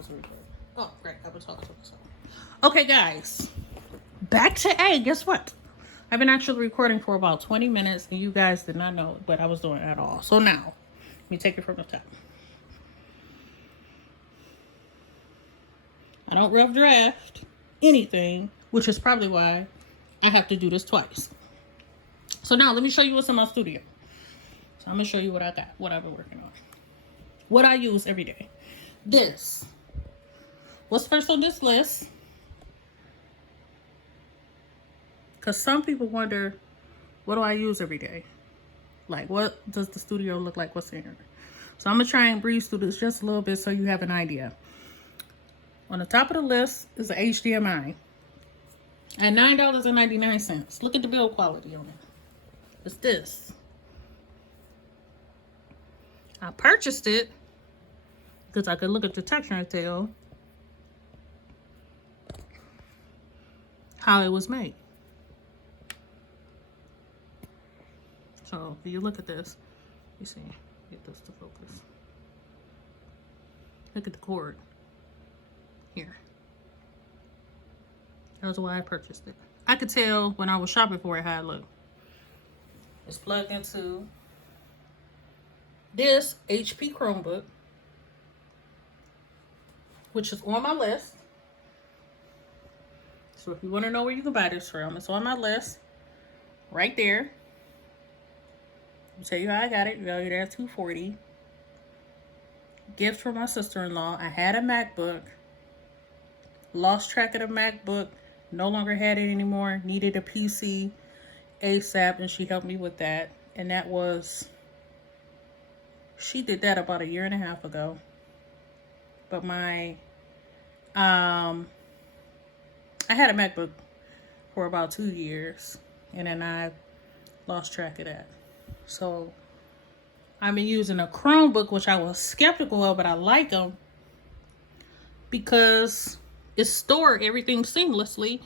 wasn't recording. Oh, great. I've been talking to myself. Okay, guys. Back to A. Guess what? I've been actually recording for about 20 minutes, and you guys did not know what I was doing at all. So now, let me take it from the top. I don't rough draft anything, which is probably why I have to do this twice. So now, let me show you what's in my studio. So I'm going to show you what I got, what I've been working on. What I use every day. This. What's first on this list? Because some people wonder, what do I use every day? Like, what does the studio look like? What's in here? So I'm going to try and breeze through this just a little bit so you have an idea. On the top of the list is the HDMI. At $9.99. Look at the build quality on it. It's this. I purchased it because I could look at the texture and tell how it was made. So if you look at this, you see, get this to focus. Look at the cord here. That's why I purchased it. I could tell when I was shopping for it how it looked. It's plugged into this HP Chromebook, which is on my list. So if you want to know where you can buy this from, it's on my list right there. I'll tell you how I got it. Valued at $240. Gift from my sister-in-law. I had a MacBook. Lost track of the MacBook. No longer had it anymore. Needed a PC ASAP, and she helped me with that. And that was, she did that about 1.5 years ago. But my, I had a MacBook for about 2 years, and then I lost track of that. So I've been using a Chromebook, which I was skeptical of, but I like them because it stores everything seamlessly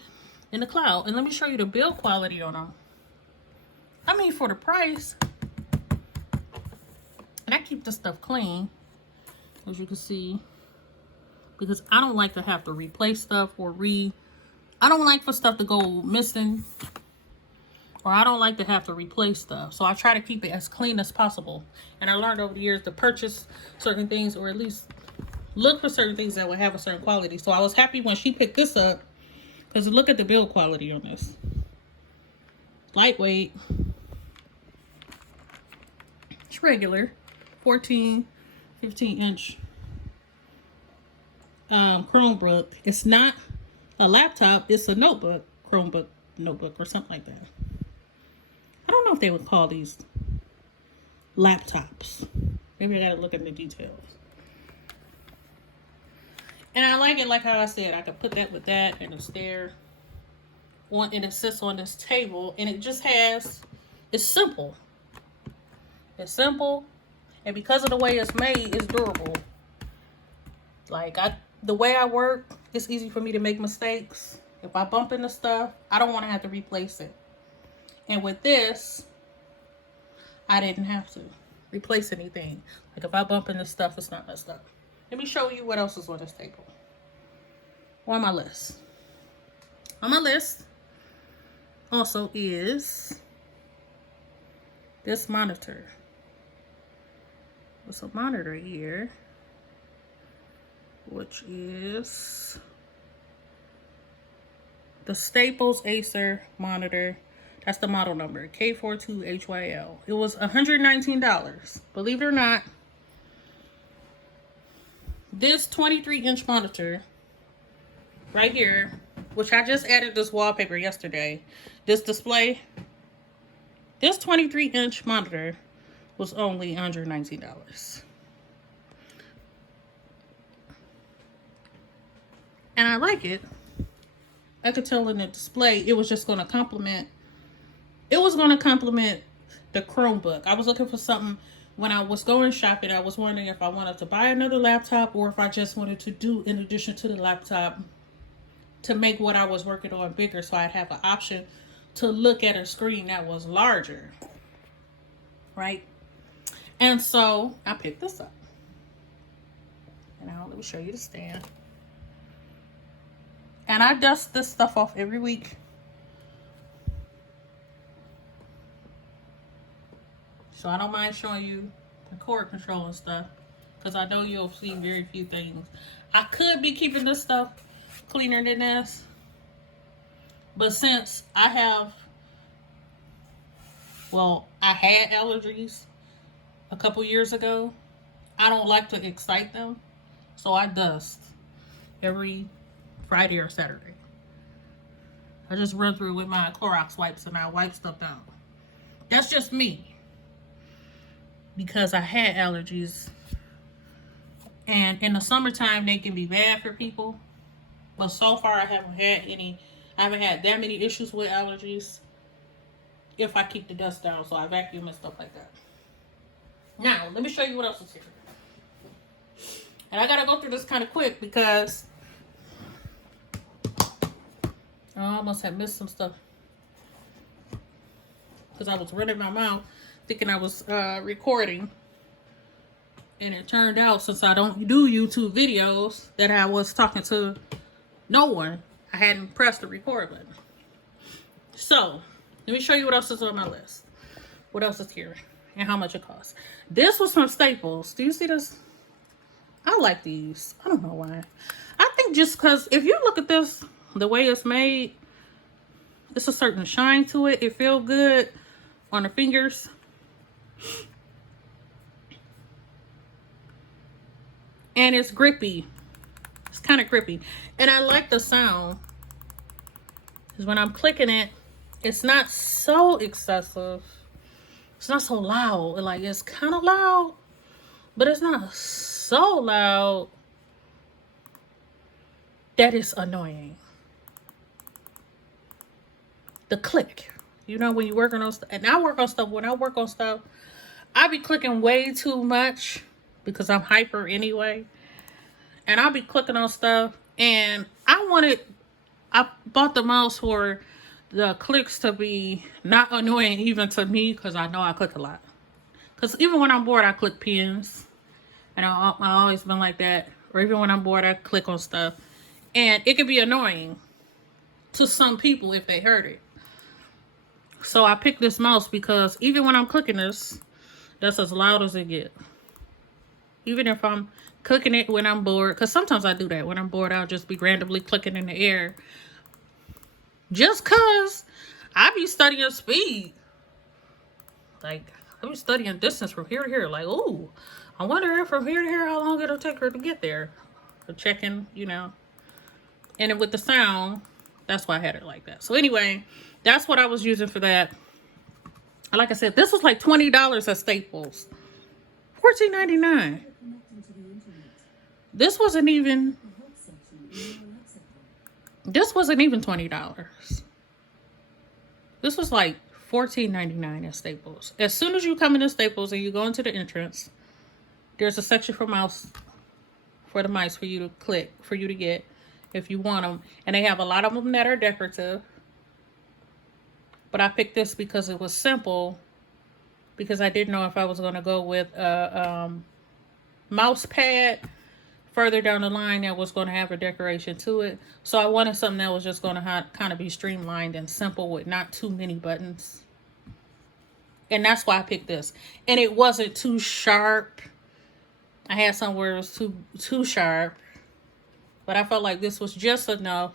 in the cloud. And let me show you the build quality on them. I mean, for the price, and I keep this stuff clean, as you can see, because I don't like to have to replace stuff or I don't like for stuff to go missing, or I don't like to have to replace stuff. So I try to keep it as clean as possible. And I learned over the years to purchase certain things, or at least look for certain things that would have a certain quality. So I was happy when she picked this up, because look at the build quality on this. Lightweight. It's regular. 14, 15 inch Chromebook. It's not a laptop, it's a notebook. Chromebook notebook or something like that. I don't know if they would call these laptops. Maybe I gotta look at the details. And I like it, like how I said, I could put that with that, and it's there. And it sits on this table, and it just has, it's simple. It's simple, and because of the way it's made, it's durable. Like, the way I work, it's easy for me to make mistakes. If I bump into stuff, I don't want to have to replace it. And with this, I didn't have to replace anything. Like, if I bump into stuff, it's not messed up. Let me show you what else is on this table. On my list. On my list also is this monitor. There's a monitor here, which is the Staples Acer monitor. That's the model number, K42HYL. It was $119. Believe it or not, this 23-inch monitor right here, which I just added this wallpaper yesterday, this display, this 23-inch monitor was only $119. And I like it. I could tell in the display it was just going to complement, the Chromebook. I was looking for something when I was going shopping. I was wondering if I wanted to buy another laptop, or if I just wanted to do, in addition to the laptop, to make what I was working on bigger, so I'd have an option to look at a screen that was larger. Right? And so I picked this up. Now let me show you the stand. And I dust this stuff off every week. So I don't mind showing you the cord control and stuff, because I know you'll see very few things. I could be keeping this stuff cleaner than this, but since I had allergies a couple years ago, I don't like to excite them, so I dust every Friday or Saturday. I just run through with my Clorox wipes and I wipe stuff down. That's just me, because I had allergies, and in the summertime they can be bad for people, but so far I haven't had that many issues with allergies if I keep the dust down, so I vacuum and stuff like that. Now let me show you what else is here. And I gotta go through this kind of quick because I almost had missed some stuff, because I was running my mouth thinking I was recording, and it turned out, since I don't do YouTube videos, that I was talking to no one. I hadn't pressed the record button. So let me show you what else is on my list. What else is here and how much it costs. This was from Staples. Do you see this? I like these. I don't know why. I think just because if you look at this, the way it's made, it's a certain shine to it. It feels good on the fingers. And it's grippy. It's kind of grippy. And I like the sound, because when I'm clicking it, it's not so excessive. It's not so loud. Like, it's kind of loud, but it's not so loud that it's annoying. The click. You know, when you work on those, and I work on stuff, when I work on stuff, I be clicking way too much because I'm hyper anyway. And I'll be clicking on stuff, and I bought the mouse for the clicks to be not annoying even to me, because I know I click a lot. Because even when I'm bored, I click pins. And I've always been like that. Or even when I'm bored, I click on stuff. And it can be annoying to some people if they heard it. So I picked this mouse because even when I'm clicking this, that's as loud as it gets. Even if I'm clicking it when I'm bored. Because sometimes I do that. When I'm bored, I'll just be randomly clicking in the air. Just because I be studying speed. Like, I be studying distance from here to here. Like, ooh, I wonder if from here to here how long it'll take her to get there. Or checking, you know. And then with the sound, that's why I had it like that. So anyway, that's what I was using for that. And like I said, this was like $20 at Staples. $14.99. This wasn't even $20. This was like $14.99 at Staples. As soon as you come into Staples and you go into the entrance, there's a section for the mice for you to click, for you to get if you want them. And they have a lot of them that are decorative. But I picked this because it was simple, because I didn't know if I was going to go with a mouse pad further down the line that was going to have a decoration to it. So I wanted something that was just going to kind of be streamlined and simple with not too many buttons. And that's why I picked this. And it wasn't too sharp. I had some where it was too sharp. But I felt like this was just enough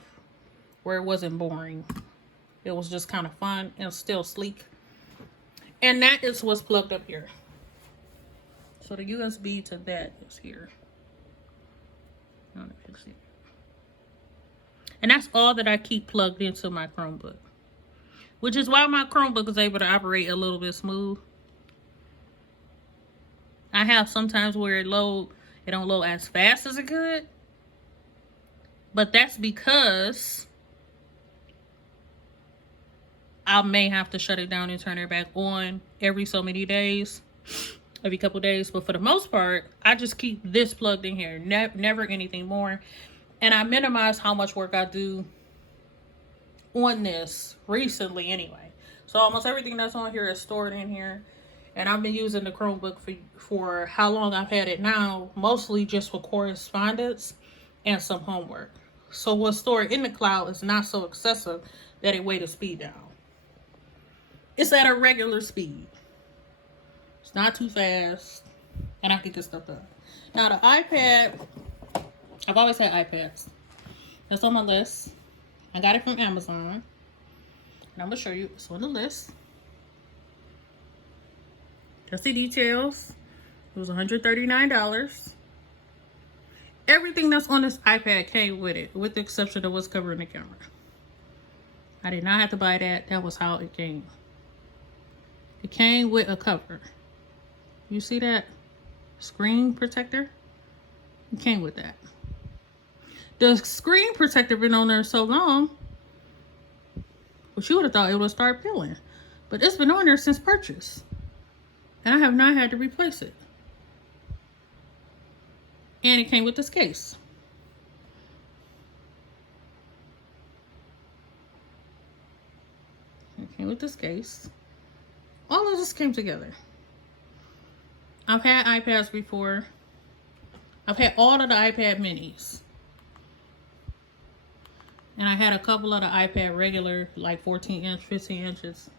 where it wasn't boring. It was just kind of fun and still sleek. And that is what's plugged up here. So the USB to that is here. I don't know if you can see it. And that's all that I keep plugged into my Chromebook. Which is why my Chromebook is able to operate a little bit smooth. I have sometimes where it don't load as fast as it could. But that's because I may have to shut it down and turn it back on every so many days. Every couple days. But for the most part, I just keep this plugged in here. Never anything more. And I minimize how much work I do on this recently anyway. So almost everything that's on here is stored in here. And I've been using the Chromebook for how long I've had it now, mostly just for correspondence and some homework. So what's stored in the cloud is not so excessive that it weighs the speed down. It's at a regular speed. It's not too fast, and I can get stuff done. Now the iPad, I've always had iPads. It's on my list. I got it from Amazon, and I'm gonna show you. It's on the list. Just the details. It was $139. Everything that's on this iPad came with it, with the exception of what's covering the camera. I did not have to buy that. That was how it came. It came with a cover. You see that? Screen protector? It came with that. The screen protector been on there so long, but you would have thought it would start peeling. But it's been on there since purchase. And I have not had to replace it. And it came with this case. It came with this case. All of this came together. I've had iPads before. I've had all of the iPad minis. And I had a couple of the iPad regular, like 14 inch, 15 inches,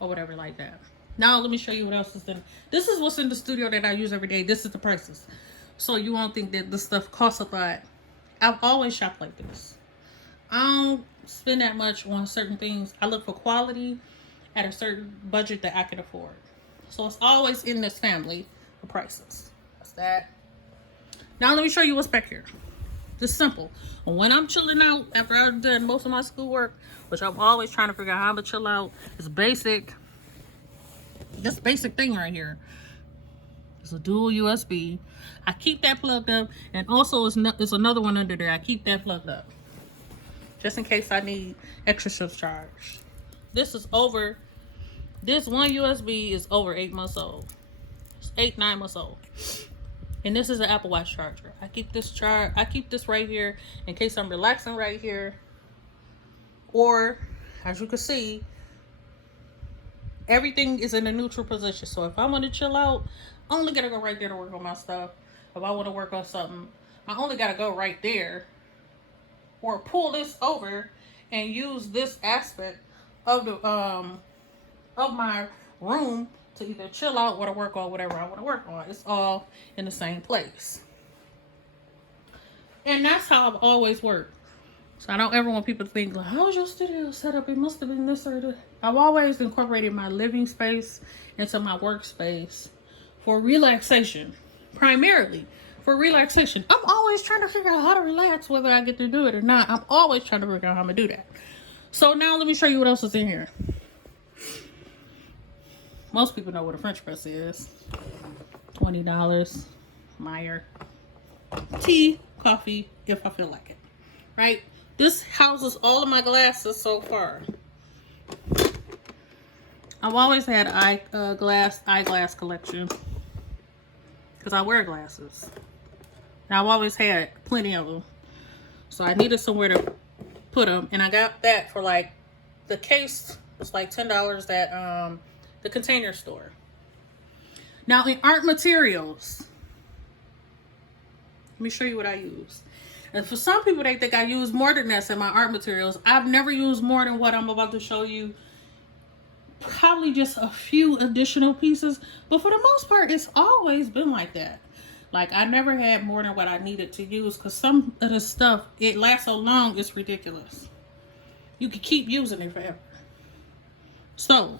or whatever like that. Now let me show you what else is in. This is what's in the studio that I use every day. This is the prices. So you won't think that this stuff costs a lot. I've always shopped like this. I don't spend that much on certain things. I look for quality at a certain budget that I can afford. So it's always in this family of prices. That's that. Now let me show you what's back here. Just simple. When I'm chilling out after I've done most of my schoolwork, which I'm always trying to figure out how to chill out, it's basic. This basic thing right here. It's a dual USB. I keep that plugged up, and also it's another one under there. I keep that plugged up just in case I need extra charge. This one USB is over 8 months old. It's 8-9 months old. And this is an Apple Watch charger. I keep this right here in case I'm relaxing right here. Or, as you can see, everything is in a neutral position. So if I want to chill out, I only gotta go right there to work on my stuff. If I want to work on something, I only gotta go right there. Or pull this over and use this aspect of the of my room to either chill out or to work on whatever I want to work on. It's all in the same place. And that's how I've always worked. So I don't ever want people to think, like, how's your studio set up? It must have been this or that. I've always incorporated my living space into my workspace for relaxation. Primarily for relaxation. I'm always trying to figure out how to relax, whether I get to do it or not. I'm always trying to figure out how I'm going to do that. So now let me show you what else is in here. Most people know what a French press is. $20. Meyer. Tea, coffee, if I feel like it. Right? This houses all of my glasses so far. I've always had eyeglass collection. Because I wear glasses. And I've always had plenty of them. So I needed somewhere to put them. And I got that for like, the case was like $10 at the Container Store. Now in art materials, let me show you what I use. And for some people, they think I use more than this in my art materials. I've never used more than what I'm about to show you. Probably just a few additional pieces. But for the most part, it's always been like that. Like, I never had more than what I needed to use. Because some of the stuff, it lasts so long, it's ridiculous. You can keep using it forever. So,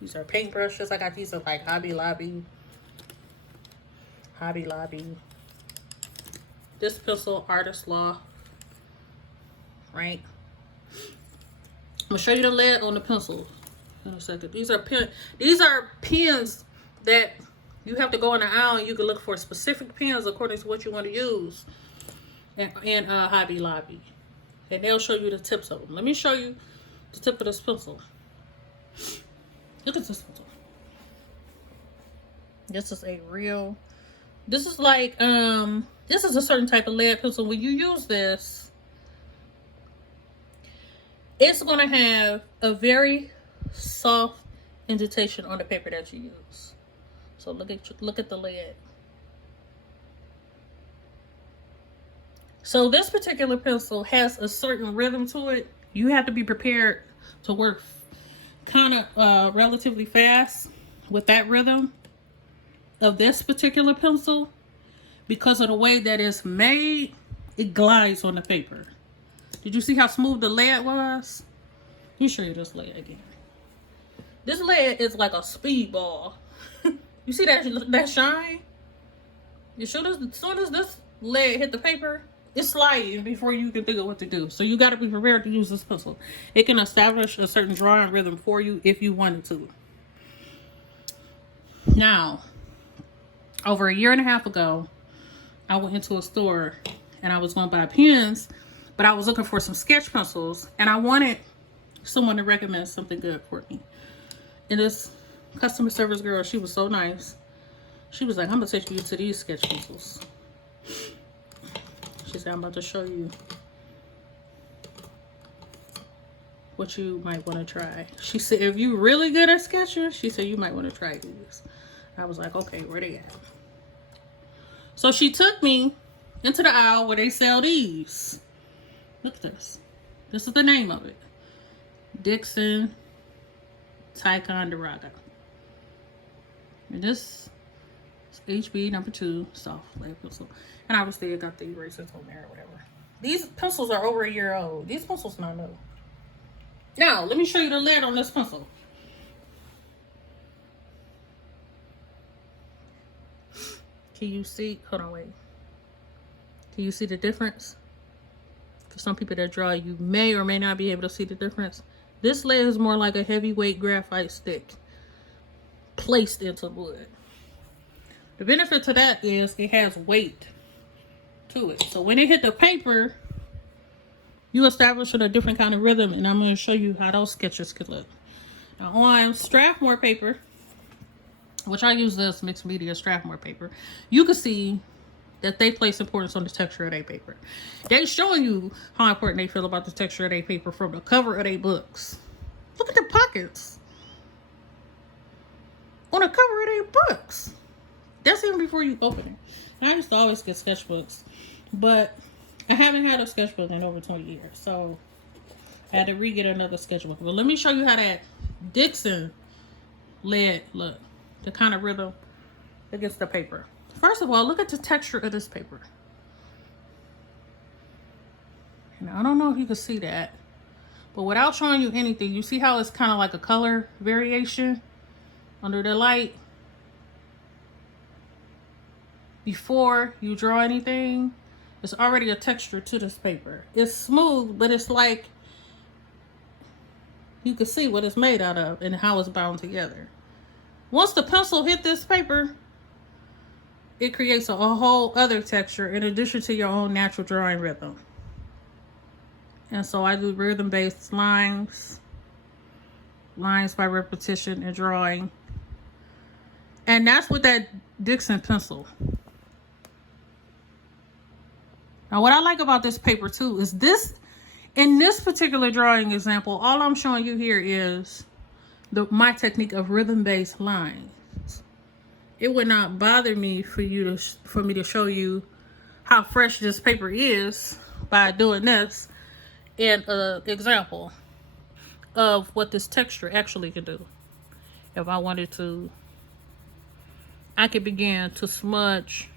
these are paintbrushes. I got these at like Hobby Lobby. This pencil, Artist Law. Right? I'm gonna show you the lead on the pencil in a second. These are pens that you have to go in the aisle and you can look for specific pens according to what you want to use in Hobby Lobby. And they'll show you the tips of them. Let me show you the tip of this pencil. Look at this pencil. This is like, this is a certain type of lead pencil. When you use this, it's going to have a very soft indentation on the paper that you use. So look at the lid. So this particular pencil has a certain rhythm to it. You have to be prepared to work kind of relatively fast with that rhythm of this particular pencil, because of the way that it's made. It glides on the paper. Did you see how smooth the lead was? Let me show you this lead again. This lead is like a speedball. You see that shine? As soon as this lead hit the paper, it's sliding before you can think of what to do. So you got to be prepared to use this pencil. It can establish a certain drawing rhythm for you if you wanted to. Now, over a year and a half ago, I went into a store and I was going to buy pens, but I was looking for some sketch pencils and I wanted someone to recommend something good for me. And this customer service girl, she was so nice. She was like, I'm going to take you to these sketch pencils. She said, I'm about to show you what you might want to try. She said, if you're really good at sketching, she said, you might want to try these. I was like, okay, where they at? So she took me into the aisle where they sell these. Look at this. This is the name of it. Dixon Ticonderoga. And this is HB number 2 soft lead pencil. And obviously I got the erasers on there or whatever. These pencils are over a year old. These pencils not new. Now, let me show you the lid on this pencil. Can you see? Hold on, wait. Can you see the difference? For some people that draw, you may or may not be able to see the difference. This lead is more like a heavyweight graphite stick placed into wood. The benefit to that is it has weight to it. So when it hit the paper, you establish a different kind of rhythm, and I'm going to show you how those sketches could look. Now on Strathmore paper, which I use this mixed media Strathmore paper, you can see that they place importance on the texture of their paper. They showing you how important they feel about the texture of their paper from the cover of their books. Look at the pockets on the cover of their books. That's even before you open it. And I used to always get sketchbooks, but I haven't had a sketchbook in over 20 years, so I had to re-get another sketchbook. But let me show you how that Dixon lead look. The kind of rhythm against the paper. First of all, look at the texture of this paper. And I don't know if you can see that, but without showing you anything, you see how it's kind of like a color variation under the light before you draw anything. It's already a texture to this paper. It's smooth, but it's like you can see what it's made out of and how it's bound together. Once the pencil hit this paper, it creates a whole other texture in addition to your own natural drawing rhythm. And so I do rhythm-based lines by repetition and drawing. And that's with that Dixon pencil. Now what I like about this paper too is this, in this particular drawing example, all I'm showing you here is my technique of rhythm-based lines. It would not bother me for me to show you how fresh this paper is by doing this in an example of what this texture actually can do. If I wanted to, I could begin to smudge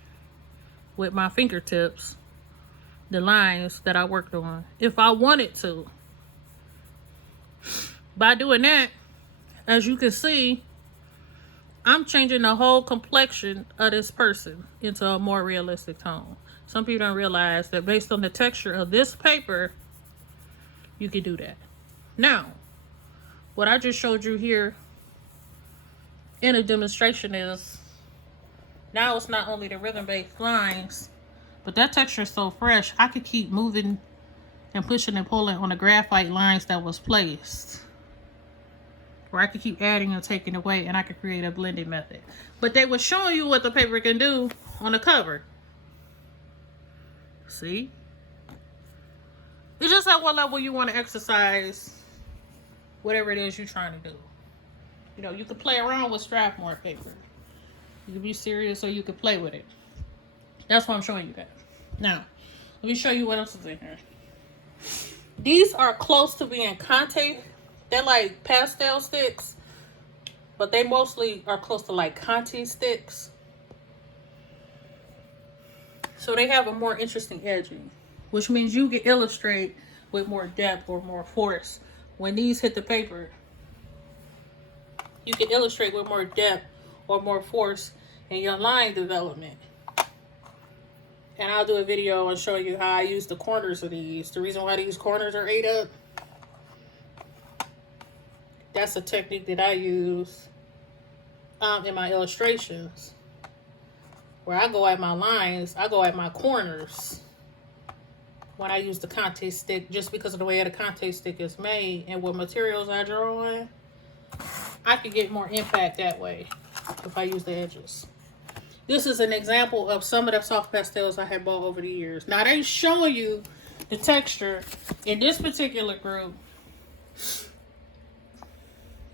with my fingertips the lines that I worked on if I wanted to. By doing that, as you can see, I'm changing the whole complexion of this person into a more realistic tone. Some people don't realize that based on the texture of this paper, you can do that. Now, what I just showed you here in a demonstration is, now it's not only the rhythm-based lines, but that texture is so fresh, I could keep moving and pushing and pulling on the graphite lines that was placed. Or I could keep adding and taking away, and I could create a blending method. But they were showing you what the paper can do on the cover. See? It's just at what level you want to exercise whatever it is you're trying to do. You know, you can play around with Strathmore paper. You can be serious or you can play with it. That's what I'm showing you guys. Now, let me show you what else is in here. These are close to being Conte. They're like pastel sticks, but they mostly are close to like Conte sticks. So they have a more interesting edging, which means you can illustrate with more depth or more force. When these hit the paper, you can illustrate with more depth or more force in your line development. And I'll do a video and show you how I use the corners of these. The reason why these corners are ate up, that's a technique that I use in my illustrations. Where I go at my lines, I go at my corners when I use the Conte stick, just because of the way the Conte stick is made and what materials I draw on. I can get more impact that way if I use the edges. This is an example of some of the soft pastels I have bought over the years. Now, they're showing you the texture in this particular group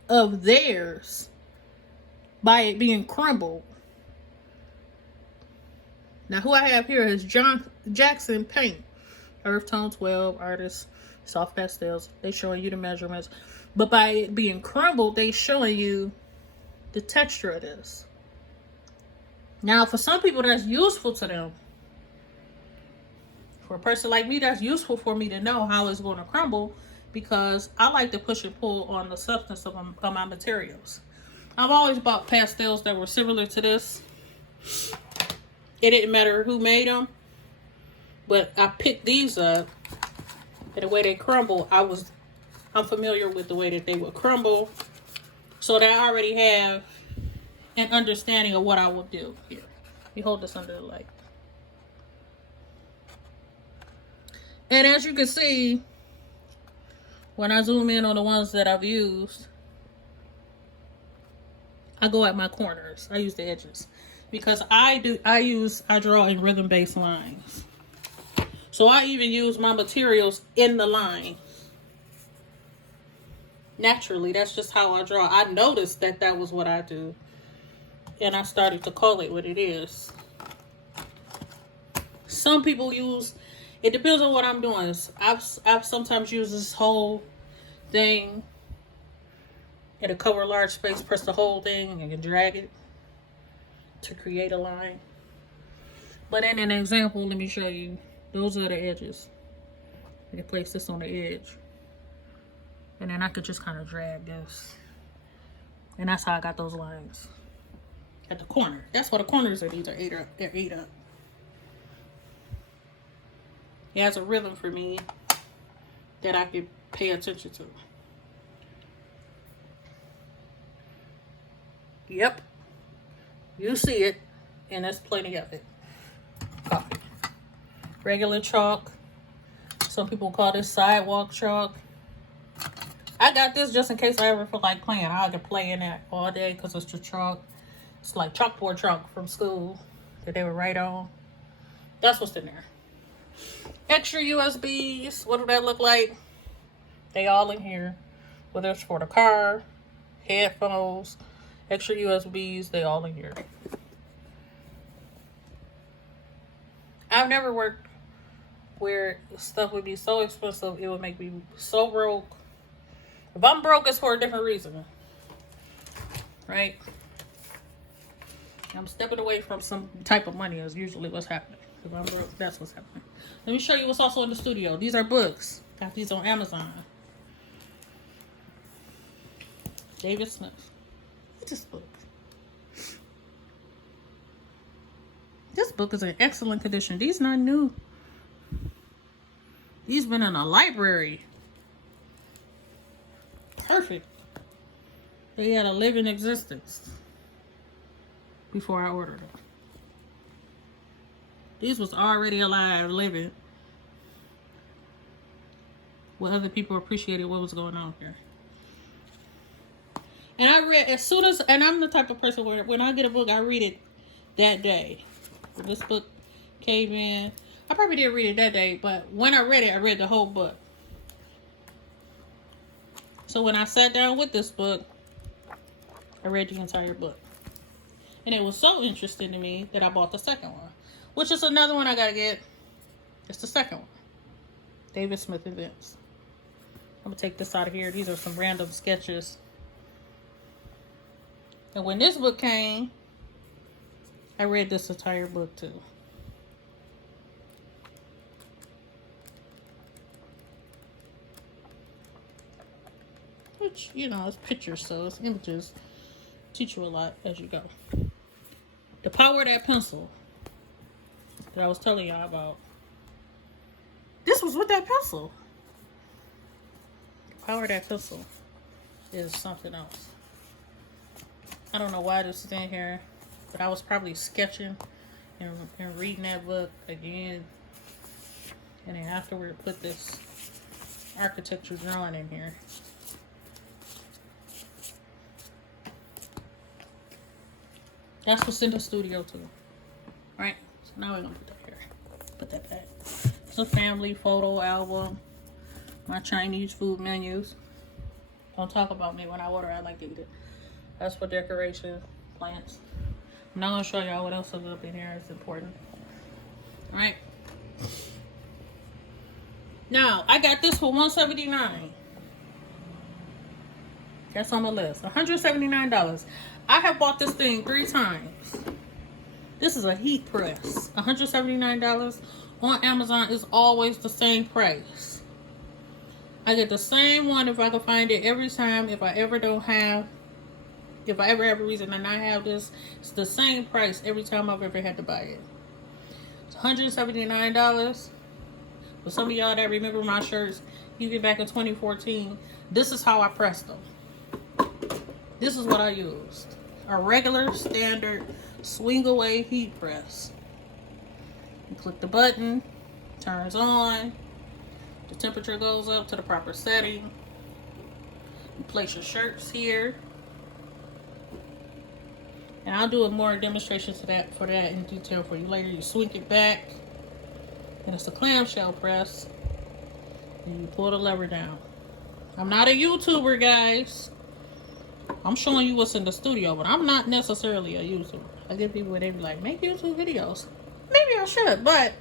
of theirs by it being crumbled. Now, who I have here is Jackson Paint. Earth Tone 12, Artist, Soft Pastels. They showing you the measurements. But by it being crumbled, they showing you the texture of this. Now, for some people, that's useful to them. For a person like me, that's useful for me to know how it's going to crumble, because I like to push and pull on the substance of my materials. I've always bought pastels that were similar to this. It didn't matter who made them, but I picked these up, and the way they crumble, I'm familiar with the way that they would crumble, so that I already have an understanding of what I will do here. Let me hold this under the light. And as you can see, when I zoom in on the ones that I've used, I go at my corners. I use the edges because I draw in rhythm-based lines. So I even use my materials in the line. Naturally, that's just how I draw. I noticed that that was what I do, and I started to call it what it is. Some people use, it depends on what I'm doing. I've sometimes used this whole thing and to cover a large space, press the whole thing and drag it to create a line. But in an example, let me show you. Those are the edges. I can place this on the edge. And then I could just kind of drag this. And that's how I got those lines at the corner. That's what the corners of these are ate up. They're ate up. It has a rhythm for me that I can pay attention to. Yep. You see it, and there's plenty of it. Copy. Regular chalk. Some people call this sidewalk chalk. I got this just in case I ever feel like playing. I can play in that all day because it's just chalk. It's like chalkboard chalk from school that they would write on. That's what's in there. Extra USBs. What do that look like? They all in here. Whether it's for the car, headphones, extra USBs, they all in here. I've never worked where stuff would be so expensive it would make me so broke. If I'm broke, it's for a different reason, right? I'm stepping away from some type of money is usually what's happening. If I'm broke, that's what's happening. Let me show you what's also in the studio. These are books. Got these on Amazon. David Smith. What's this book? This book is in excellent condition. These not new. These been in a library. Perfect. They had a living existence before I ordered them. These was already alive, living. What other people appreciated what was going on here. And I read as soon as, and I'm the type of person where when I get a book, I read it that day. When this book came in, I probably didn't read it that day, but when I read it, I read the whole book. So when I sat down with this book, I read the entire book. And it was so interesting to me that I bought the second one, which is another one I gotta get. It's the second one. David Smith Events. I'm gonna take this out of here. These are some random sketches. And when this book came, I read this entire book too. Which, you know, it's pictures, so it's images. Teach you a lot as you go. The Power of That Pencil that I was telling y'all about. This was with that pencil. The Power of That Pencil is something else. I don't know why this is in here, but I was probably sketching and reading that book again. And then afterward put this architecture drawing in here. That's what's in the studio too. Right? So now we're gonna put that here. Put that back. It's a family photo album. My Chinese food menus. Don't talk about me when I order, I like to eat it. That's for decoration, plants. I'm not gonna show y'all what else is up in here. It's important. Alright. Now, I got this for $179. That's on the list. $179. I have bought this thing 3 times. This is a heat press. $179 on Amazon is always the same price. I get the same one if I can find it every time. If I ever have a reason to not have this, it's the same price every time I've ever had to buy it. It's $179. For some of y'all that remember my shirts, even back in 2014, this is how I pressed them. This is what I used. A regular, standard, swing away heat press. You click the button, turns on, the temperature goes up to the proper setting. You place your shirts here. And I'll do a more demonstration for that in detail for you later. You swing it back, and it's a clamshell press, and you pull the lever down. I'm not a YouTuber, guys. I'm showing you what's in the studio, but I'm not necessarily a YouTuber. I get people where they be like, make YouTube videos. Maybe I should, but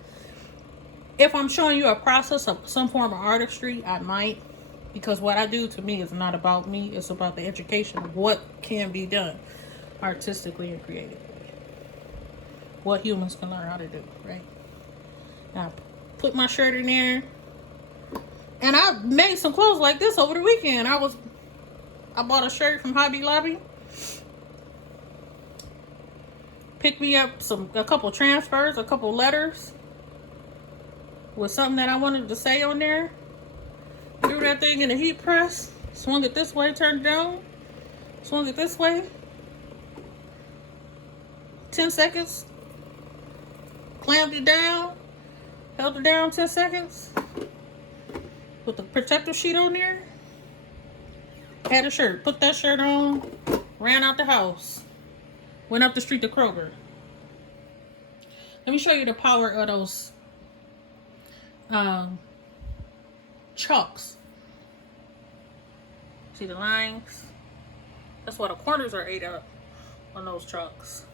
if I'm showing you a process of some form of artistry, I might. Because what I do, to me, is not about me. It's about the education of what can be done artistically and creatively. What humans can learn how to do, right? Now, I put my shirt in there. And I made some clothes like this over the weekend. I bought a shirt from Hobby Lobby. Picked me up a couple transfers, a couple letters with something that I wanted to say on there. Threw that thing in the heat press. Swung it this way, turned it down. Swung it this way. 10 seconds. Clamped it down. Held it down 10 seconds. Put the protective sheet on there. Had a shirt. Put that shirt on. Ran out the house. Went up the street to Kroger. Let me show you the power of those chalks. See the lines? That's why the corners are ate up on those chalks.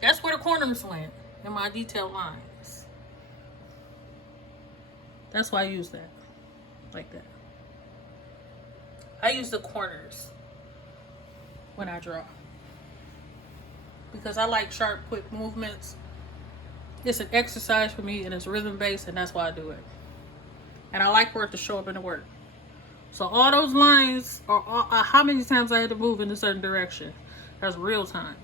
That's where the corners went in my detailed lines. That's why I use that. Like that. I use the corners when I draw. Because I like sharp, quick movements. It's an exercise for me and it's rhythm based, and that's why I do it. And I like for it to show up in the work. So all those lines are how many times I had to move in a certain direction. That's real time.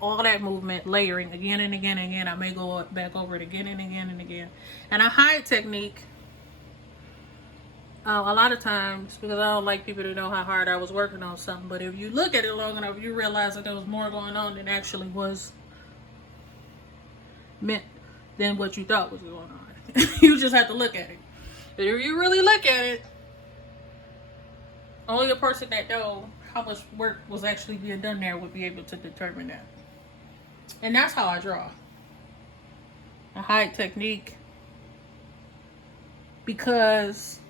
All that movement, layering again and again and again. I may go back over it again and again and again. And a hide technique, a lot of times, because I don't like people to know how hard I was working on something, but if you look at it long enough, you realize that there was more going on than actually was meant than what you thought was going on. You just have to look at it. But if you really look at it, only a person that knows how much work was actually being done there would be able to determine that. And that's how I draw. A hide technique. Because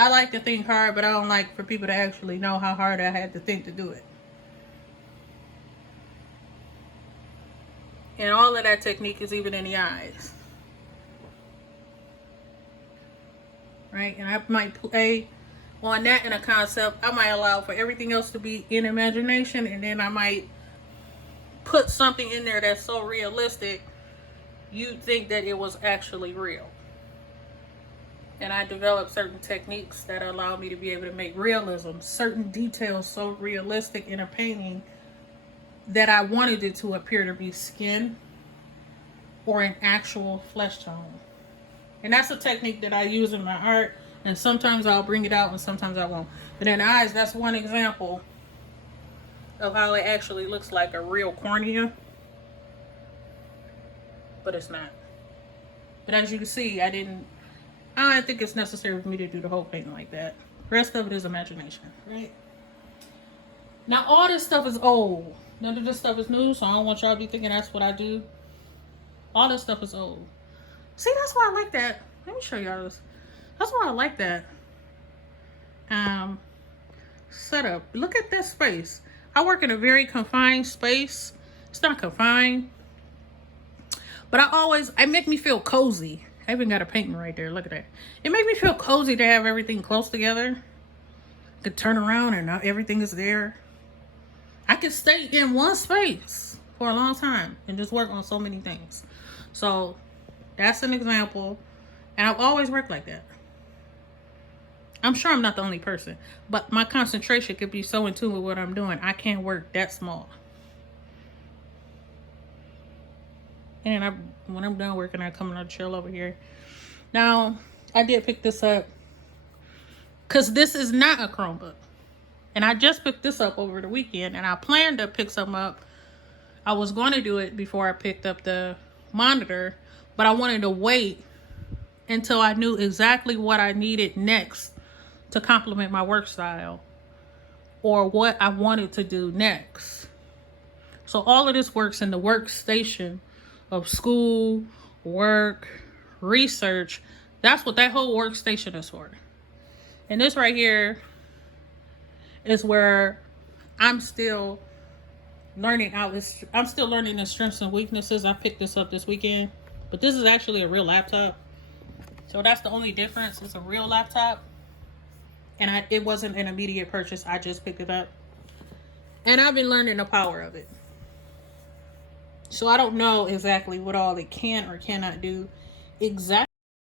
I like to think hard, but I don't like for people to actually know how hard I had to think to do it. And all of that technique is even in the eyes. Right? And I might play on that in a concept. I might allow for everything else to be in imagination, and then I might put something in there that's so realistic you'd think that it was actually real. And I developed certain techniques that allow me to be able to make realism, certain details so realistic in a painting that I wanted it to appear to be skin or an actual flesh tone. And that's a technique that I use in my art, and sometimes I'll bring it out and sometimes I won't. But in the eyes, that's one example of how it actually looks like a real cornea, but it's not. But as you can see, I don't think it's necessary for me to do the whole painting like that. The rest of it is imagination, right? Now, all this stuff is old. None of this stuff is new, so I don't want y'all to be thinking that's what I do. All this stuff is old. See, that's why I like that. Let me show y'all this. That's why I like that setup. Look at this space. I work in a very confined space. It's not confined, but it make me feel cozy. I even got a painting right there. Look at that. It made me feel cozy to have everything close together. I could turn around and now everything is there. I could stay in one space for a long time and just work on so many things. So that's an example. And I've always worked like that. I'm sure I'm not the only person, but my concentration could be so in tune with what I'm doing. I can't work that small. And when I'm done working, I come and I chill over here. Now, I did pick this up because this is not a Chromebook. And I just picked this up over the weekend, and I planned to pick some up. I was going to do it before I picked up the monitor, but I wanted to wait until I knew exactly what I needed next to complement my work style or what I wanted to do next. So all of this works in the workstation of school, work, research. That's what that whole workstation is for. And this right here is where I'm still learning I'm still learning the strengths and weaknesses. I picked this up this weekend, but this is actually a real laptop. So that's the only difference. It's a real laptop. And it wasn't an immediate purchase. I just picked it up. And I've been learning the power of it. So I don't know exactly what all it can or cannot do exactly.